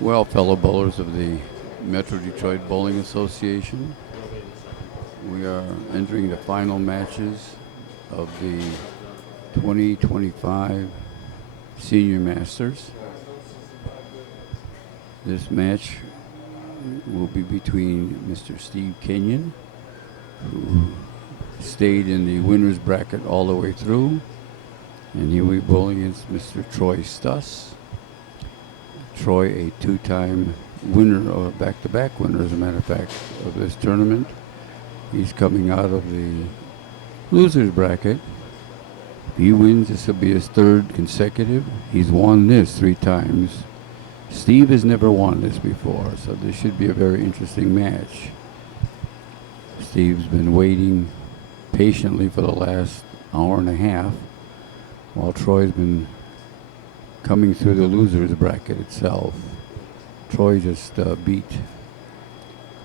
Well, fellow bowlers of the Metro Detroit Bowling Association, we are entering the final matches of the 2025 Senior Masters. This match will be between Mr. Steve Kenyon, who stayed in the winner's bracket all the way through, and he will be bowling against Mr. Troy Stus. Troy, a two-time winner, or back-to-back winner, as a matter of fact, of this tournament. He's coming out of the loser's bracket. If he wins, this will be his third consecutive. He's won this 3 times. Steve has never won this before, so this should be a very interesting match. Steve's been waiting patiently for the last hour and a half, while Troy's been coming through the loser's bracket itself. Troy just beat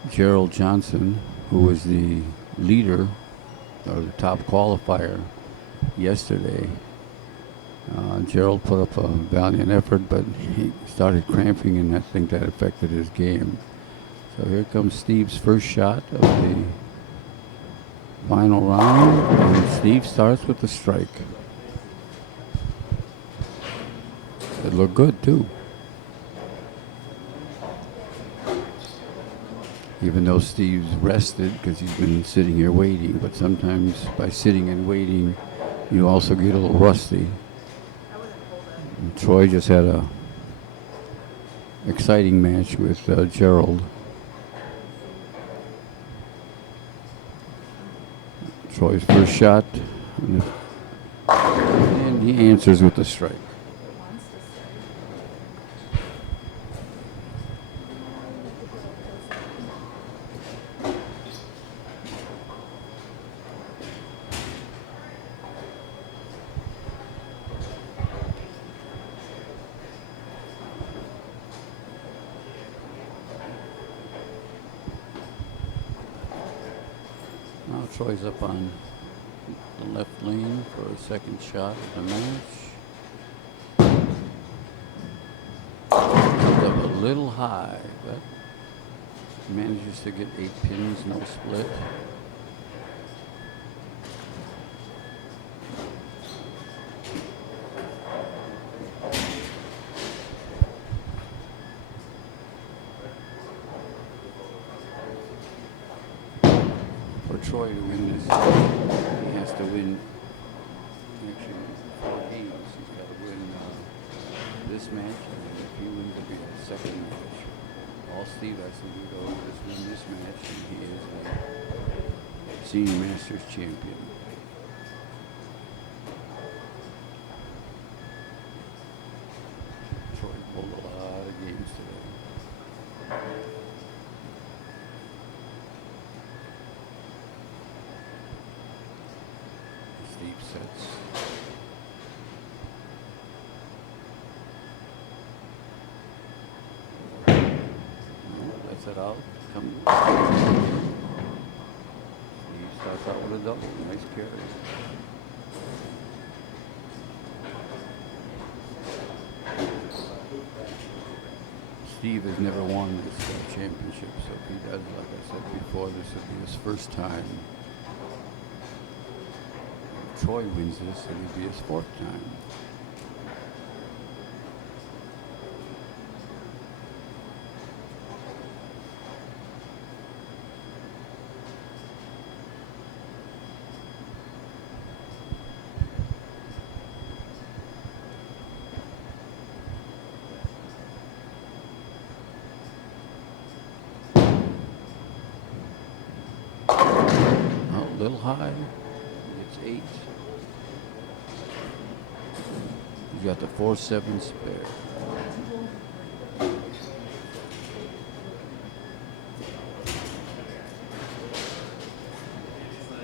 Gerald Johnson, who was the leader, or the top qualifier, yesterday. Gerald put up a valiant effort, but he started cramping, and I think that affected his game. So here comes Steve's first shot of the final round, and Steve starts with the strike. It looked good, too. Even though Steve's rested because he's been sitting here waiting, but sometimes by sitting and waiting, you also get a little rusty. And Troy just had a exciting match with Gerald. Troy's first shot, and he answers with the strike. Now Troy's up on the left lane for a second shot of the match. Comes up a little high, but manages to get 8 pins, no split. Troy to win this, he has to win actually 4 games. He's got to win this match, and if he wins, it'll be the second match. All Steve has to do though is win this match, and he is the Senior Masters champion. Troy pulled a lot of games today. Deep sets. Lets it out. Come. He starts out with a double. Nice carry. Steve has never won this championship, so if he does, like I said before, this will be his first time. Troy wins this, it would be his 4th time. A little high. It's 8. He's got the 4-7 spare.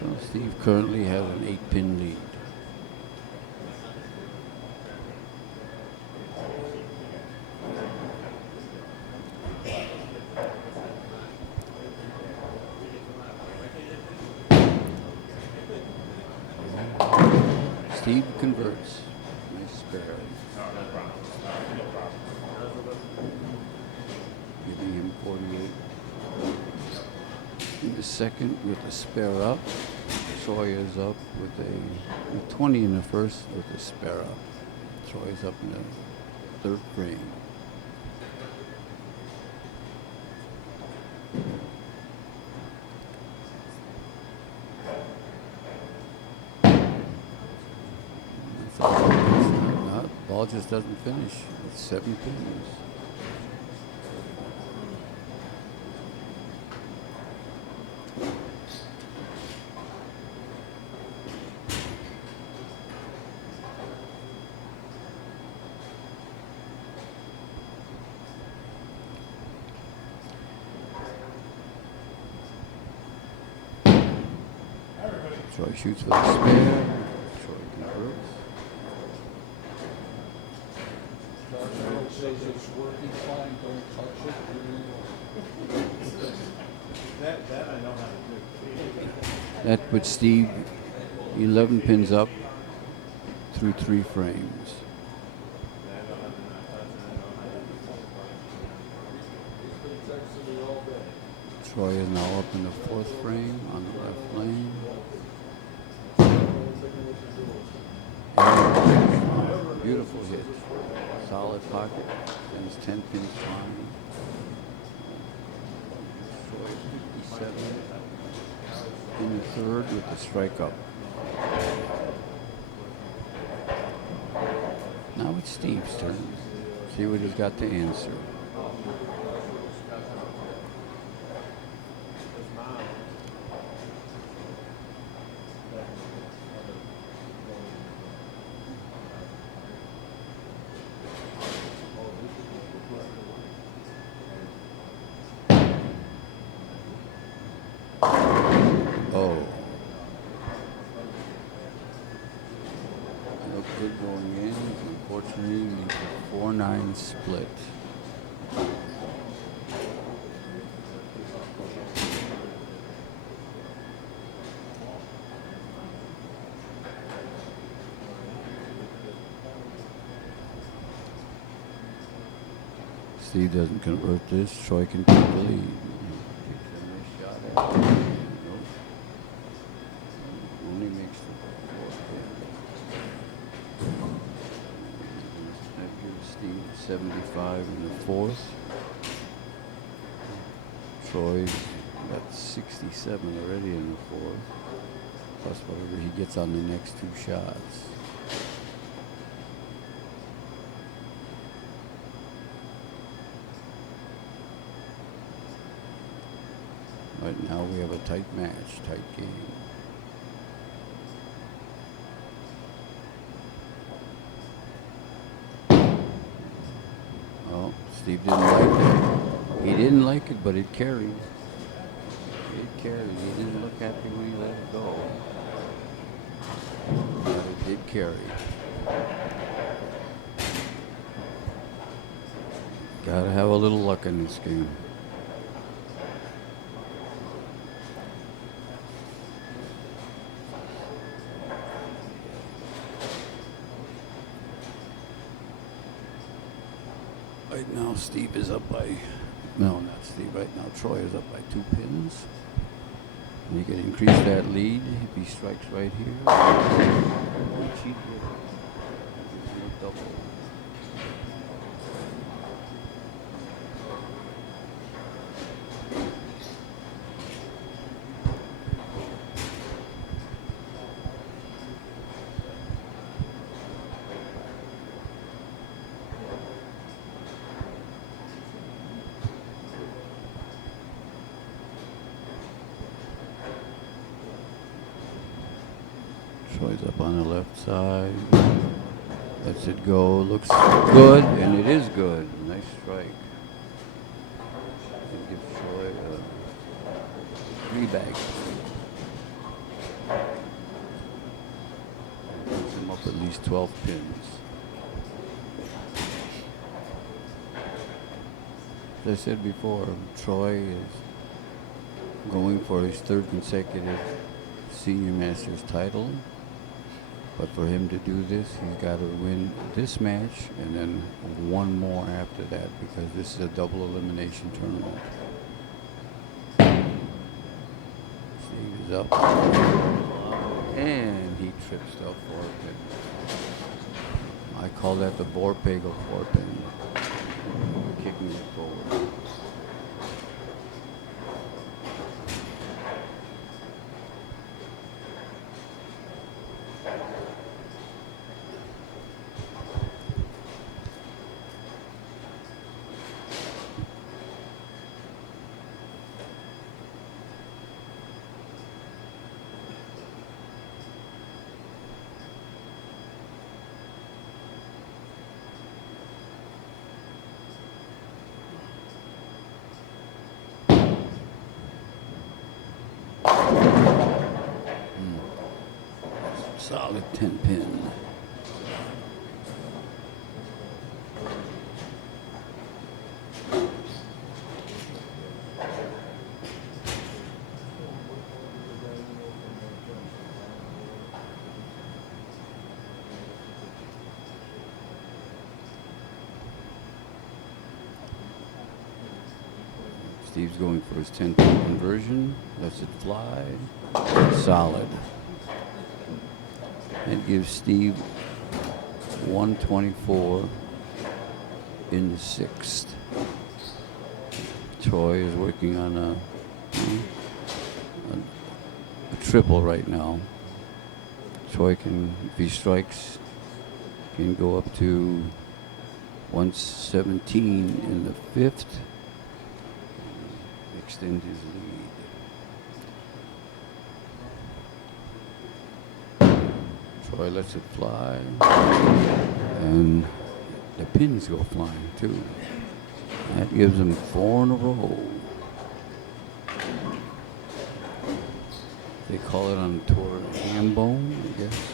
Well, Steve currently has an 8-pin lead. Steve converts. Nice spare. giving him 48 in the second with a spare up. Troy is up with a 20 in the first with a spare up. Troy is up in the third frame. No, ball just doesn't finish. It's 7 pins. Troy shoots for the spare. Troy converts. Says it's working fine, don't touch it. That I know how to do. That puts Steve 11 pins up through 3 frames. Troy is now up in the 4th frame on the left lane. Beautiful hit. Solid pocket. Sends 10 pins flying. Troy 57 in the 3rd with the strike up. Now it's Steve's turn. See what he's got to answer. Oh. Looked good going in. Unfortunately, it's a 4-9 split. Steve doesn't convert this. Troy can take the lead. Takes a nice shot at it. Nope. Only makes the 4th pin. That gives Steve 75 in the 4th. Troy's got 67 already in the 4th. Plus whatever he gets on the next 2 shots. Right now we have a tight match, tight game. Oh, Steve didn't like it. He didn't like it, but it carried. It carried. He didn't look happy when he let it go. But it did carry. Gotta have a little luck in this game. Right now, Steve is up by, no, not Steve. Right now, Troy is up by 2 pins. And he can increase that lead if he strikes right here. Cheat hit. Double. Troy's up on the left side. Lets it go. Looks good, and it is good. Nice strike. It gives Troy a 3 bag. Puts him up at least 12 pins. As I said before, Troy is going for his 3rd consecutive Senior Masters title. But for him to do this, he's got to win this match and then one more after that because this is a double elimination tournament. Steve is up. And he trips the forepin. I call that the Vorpagel forepin. Kicking it forward. Solid 10 pin. Steve's going for his 10 pin conversion. Lets it fly. Solid. That gives Steve 124 in the sixth. Troy is working on a triple right now. Troy can, if he strikes, can go up to 117 in the fifth. Extend his lead. Troy lets it fly, and the pins go flying too. That gives him 4 in a row. They call it on the tour ham bone, I guess.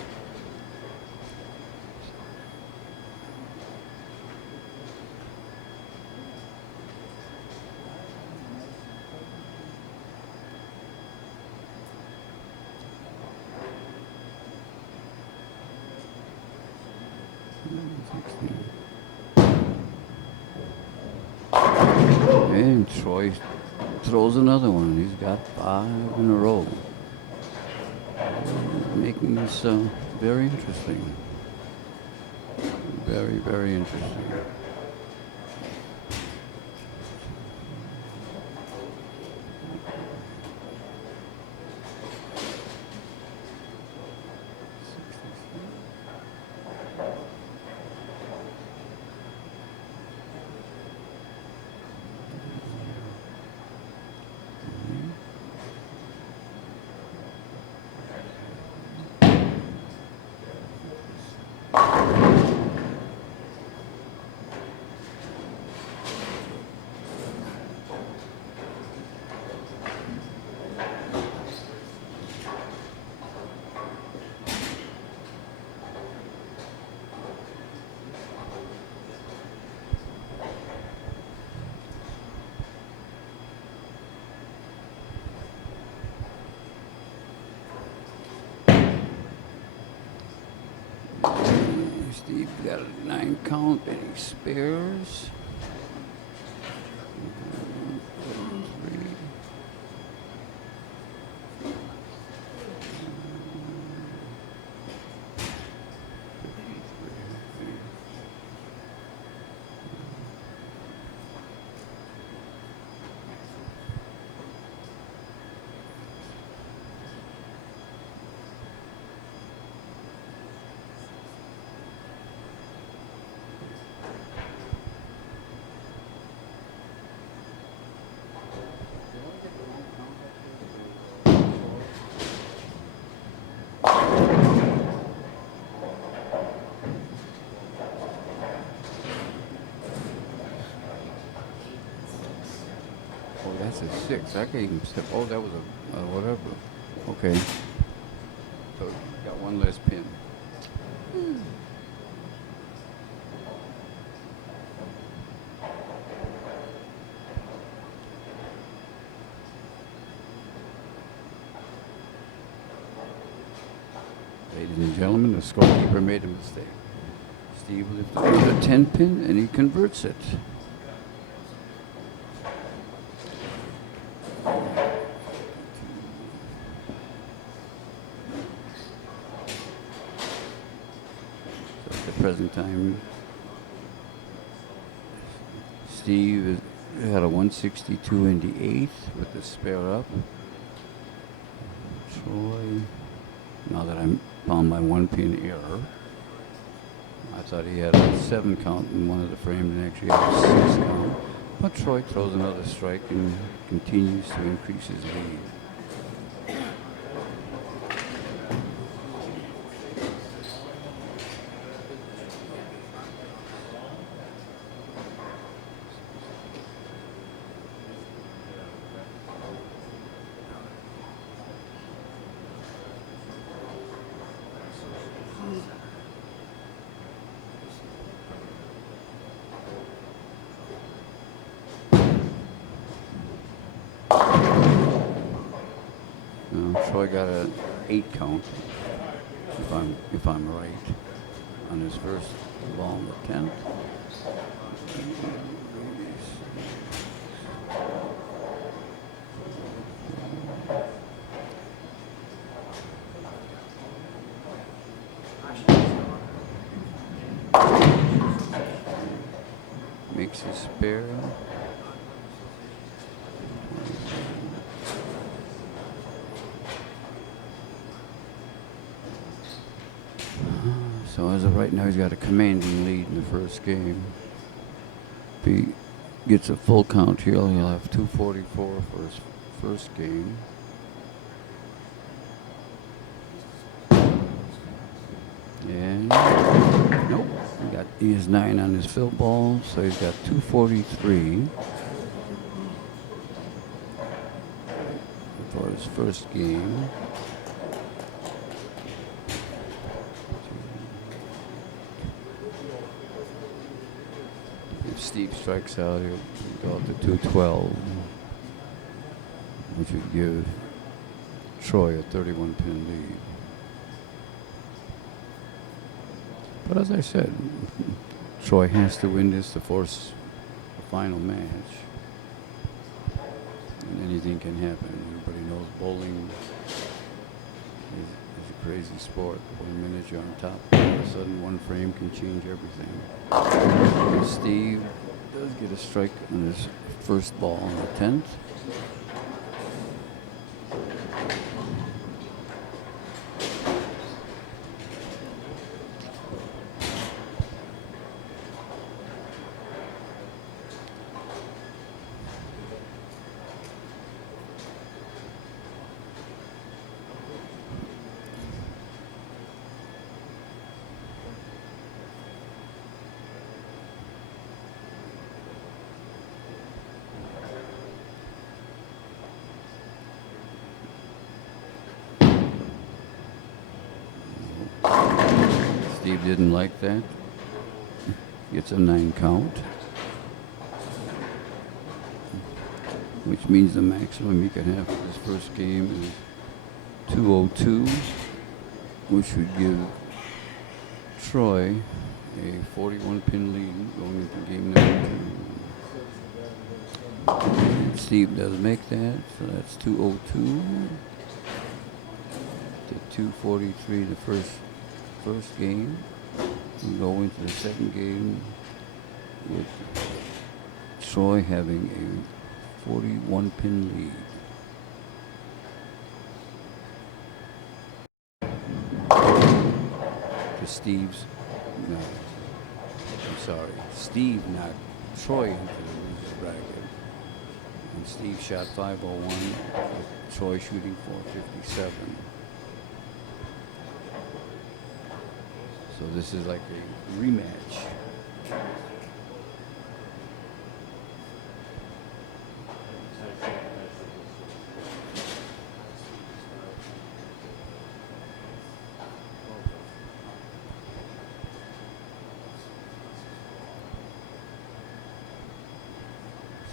And Troy throws another one. He's got 5 in a row. Making this very interesting. Very, very interesting. Steve got a 9 count and he spares. 3. Oh, that's a 6. I can't even step. Oh, that was a whatever. Okay. So got one less pin. Ladies and gentlemen, the scorekeeper made a mistake. Steve lifted with a 10 pin and he converts it. So at the present time, Steve had a 162 in the 8th with the spare up. Troy, now that I found my 1 pin error, I thought he had a 7 count in one of the frames and actually had a 6 count. But Troy throws another strike and continues to increase his lead. Troy got an 8 count, if I'm right, on his first ball in the 10th. Makes his spare. So as of right now, he's got a commanding lead in the first game. If he gets a full count here, he'll have 244 for his first game. And nope, he has 9 on his fill ball, so he's got 243 for his first game. If Steve strikes out, he'll go up to 212, which would give Troy a 31 pin lead. But as I said, Troy has to win this to force a final match. And anything can happen. Everybody knows bowling is a crazy sport. 1 minute you're on top, all of a sudden one frame can change everything. And Steve does get a strike on his first ball on the 10th. Steve didn't like that. Gets a 9 count, which means the maximum he can have for this first game is 202, which would give Troy a 41 pin lead going into game number 2. Steve does make that, so that's 202 to 243 the first game. We go into the second game with Troy having a 41 pin lead. To Steve's, no, I'm sorry, Steve knocked Troy into the loser's bracket. And Steve shot 501, with Troy shooting 457. So this is like a rematch.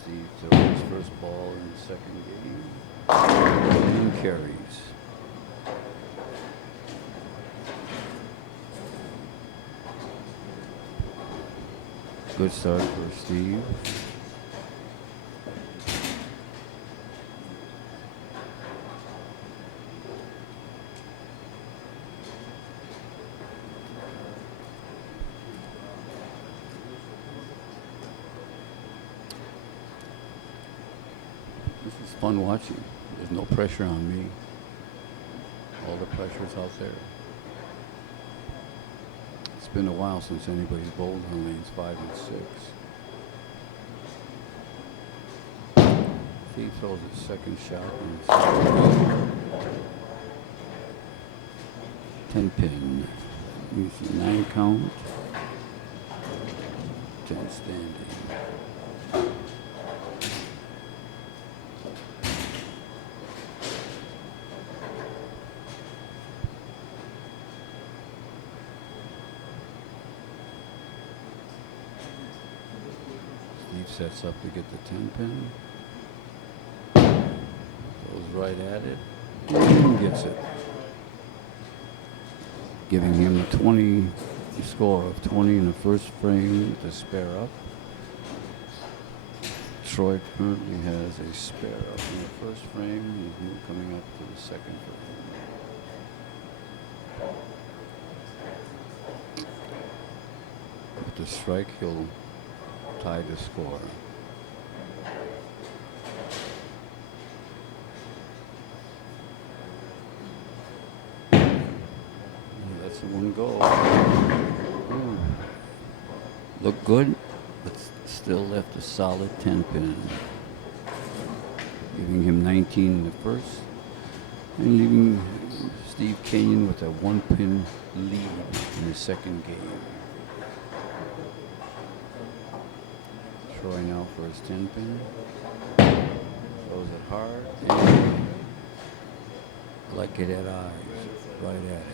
Steve throws his first ball in the second game and carries. Good start for Steve. This is fun watching. There's no pressure on me. All the pressure's out there. It's been a while since anybody's bowled on lanes 5 and 6. Steve throws his second shot and it's 10 pin. Means 9 count. 10 standing. Steve sets up to get the 10 pin. Goes right at it and gets it. Giving him a 20 score of 20 in the first frame to spare up. Troy currently has a spare up in the first frame. He's coming up to the second frame. With the strike, he'll tie the score. That's the one goal. Looked good, but still left a solid 10 pin. Giving him 19 in the first, and leaving Steve Kenyon with a 1 pin lead in the second game. Troy now for his 10 pin. Throws it hard and like it had eyes, right at it.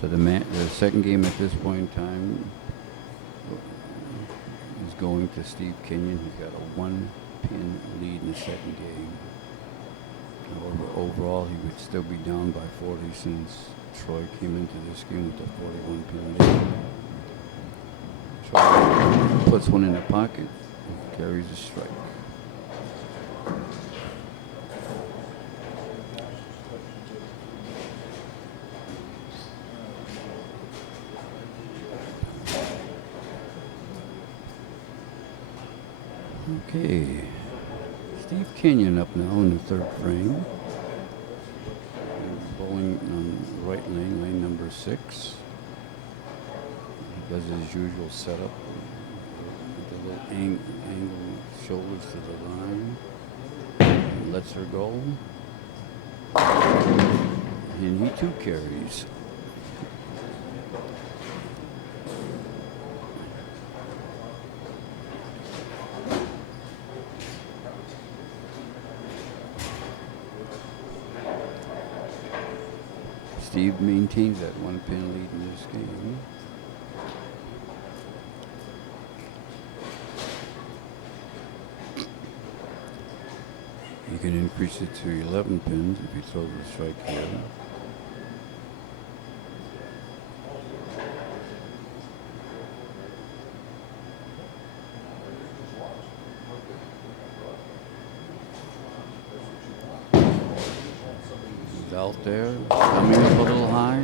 So the second game at this point in time is going to Steve Kenyon. He's got a 1 pin lead in the second game. However, overall, he would still be down by 40 since Troy came into this game with a 41 pin lead. Troy puts one in the pocket, carries a strike. Okay, Steve Kenyon up now in the third frame. Bowling on the right lane, lane number 6. He does his usual setup with a little angle shoulders to the line. And lets her go. And he too carries. Steve maintains that 1 pin lead in this game. He can increase it to 11 pins if he throws a strike here. Out there, coming up a little high.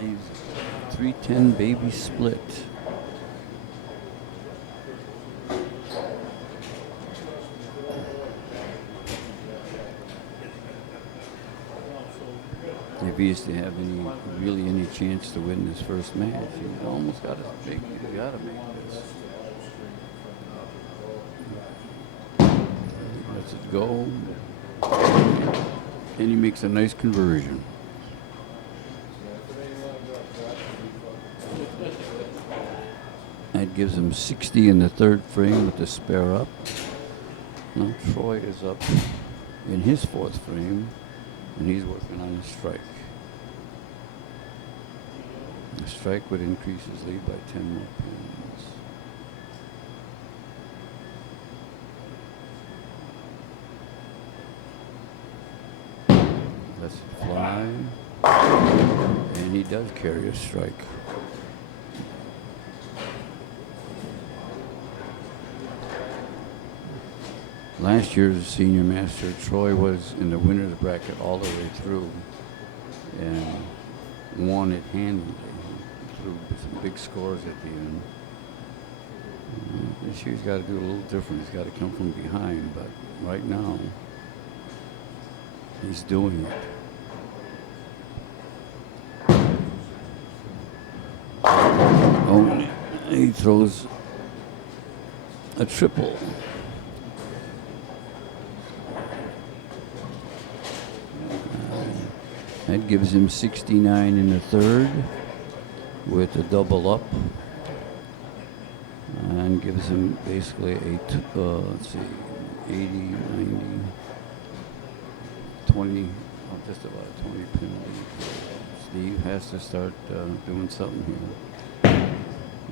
Leaves 310 baby split. If he is to have really any chance to win this first match, he's almost got to make. He's got to make this. Lets it go. And he makes a nice conversion. That gives him 60 in the third frame with the spare up. Now Troy is up in his fourth frame, and he's working on a strike. The strike would increase his lead by 10 more pins. Lets it fly. And he does carry a strike. Last year's senior master, Troy, was in the winner's bracket all the way through and won it handily. Threw some big scores at the end. This year he's got to do a little different. He's got to come from behind, but right now he's doing it. Oh, he throws a triple. That gives him 69 in the third with a double up. And gives him basically let's see, 80, 90, 20, just about a 20 pin lead. Steve has to start doing something here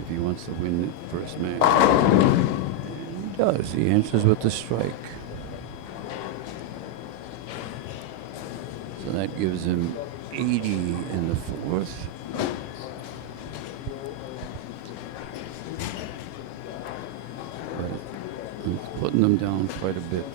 if he wants to win the first match. He does. He answers with the strike. So that gives him 80 in the fourth. But putting them down quite a bit.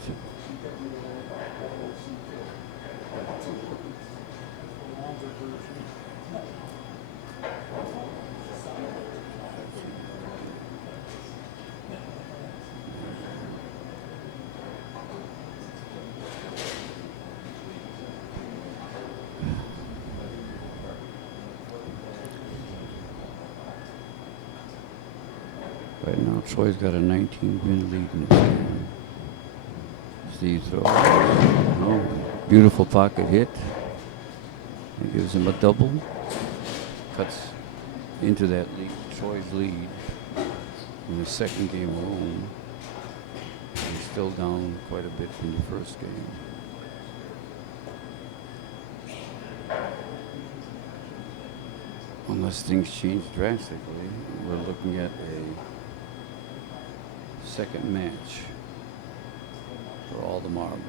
Right now, Troy's got a 19-win lead in this game. Steve throws. Oh, beautiful pocket hit. It gives him a double. Cuts into that lead, Troy's lead in the second game alone. He's still down quite a bit from the first game. Unless things change drastically, we're looking at a second match for all the marbles.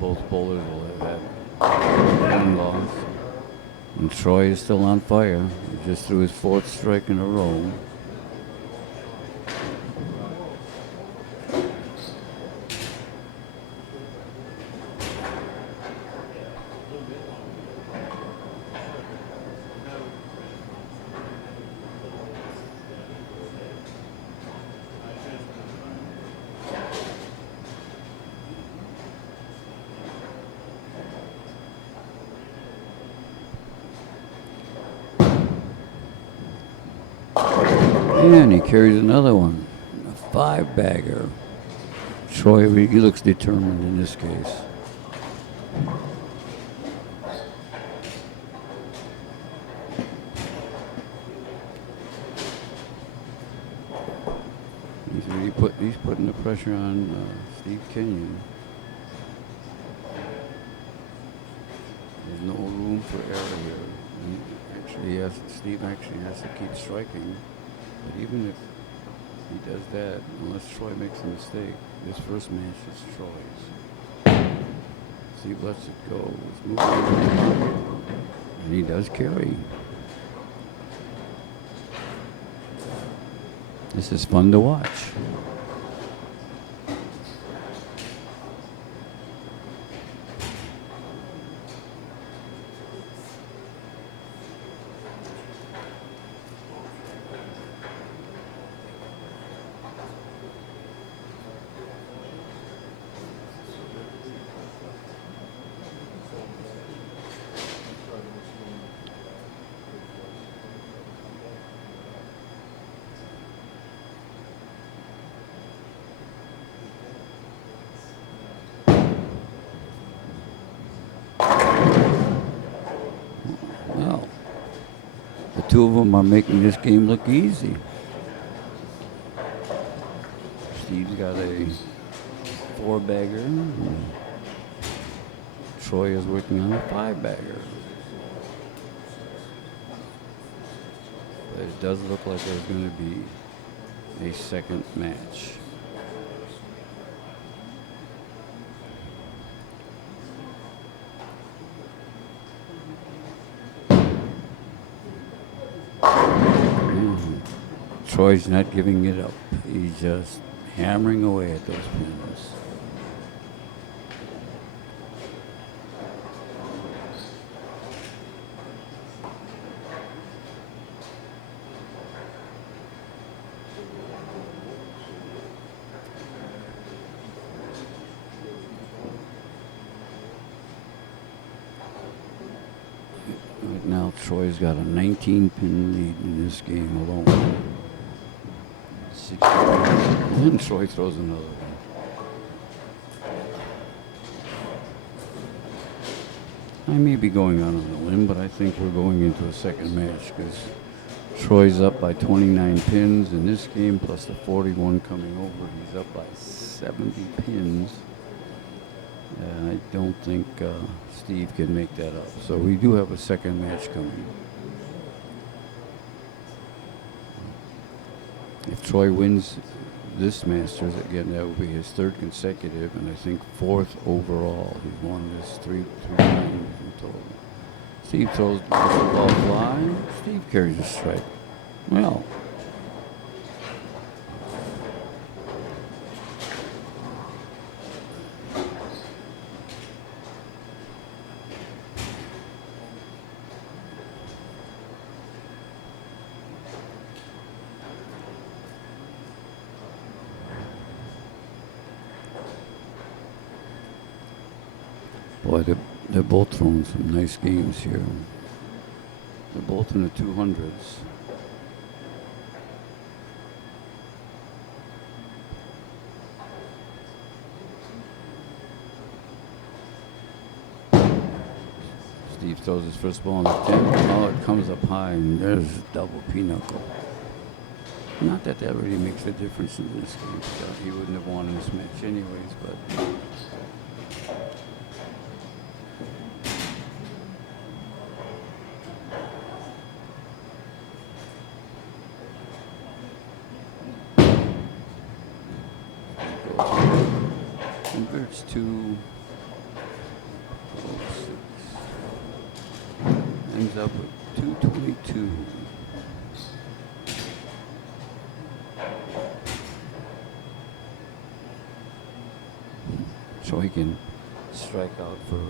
Both bowlers will have had one loss. And Troy is still on fire. He just threw his fourth strike in a row. And he carries another one, a 5-bagger. Troy, he looks determined in this case. He's putting the pressure on Steve Kenyon. There's no room for error here. Steve actually has to keep striking. But even if he does that, unless Troy makes a mistake, this first match is Troy's. Steve lets it go. It's moving. And he does carry. This is fun to watch. Two of them are making this game look easy. Steve's got a 4-bagger. Troy is working on a 5-bagger. But it does look like there's going to be a second match. Troy's not giving it up. He's just hammering away at those pins. Right now, Troy's got a 19-pin lead in this game alone. 60. And Troy throws another one. I may be going out on a limb, but I think we're going into a second match because Troy's up by 29 pins in this game, plus the 41 coming over. He's up by 70 pins. I don't think Steve can make that up. So we do have a second match coming. If Troy wins this Masters, again, that will be his third consecutive, and I think fourth overall. He's won this three times in total. Steve throws the ball fly. Steve carries a strike. Well, boy, they're both throwing some nice games here. They're both in the 200s. Steve throws his first ball on the 10. Oh, it comes up high, and there's a double pinochle. Not that that really makes a difference in this game. He wouldn't have won this match anyways, but... converts to 06. Ends up with 222. So he can strike out for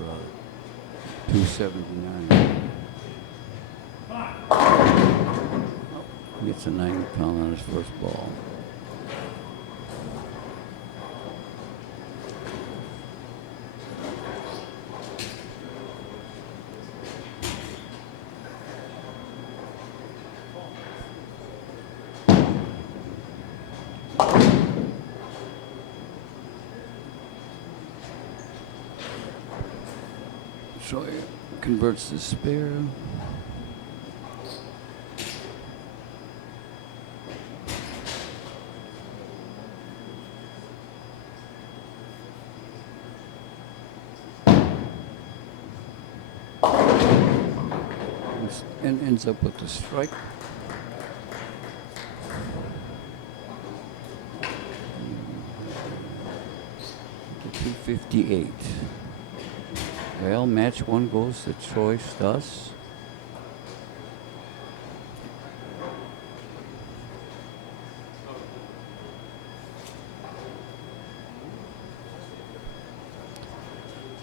279. Oh, gets a 90-pounder on his first ball. Troy converts the spare. And ends up with the strike. The 258. Well, match one goes to Troy Stus.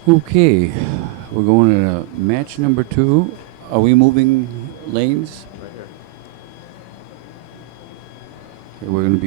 Okay, we're going to match number 2. Are we moving lanes? Right here. Okay, we're going to be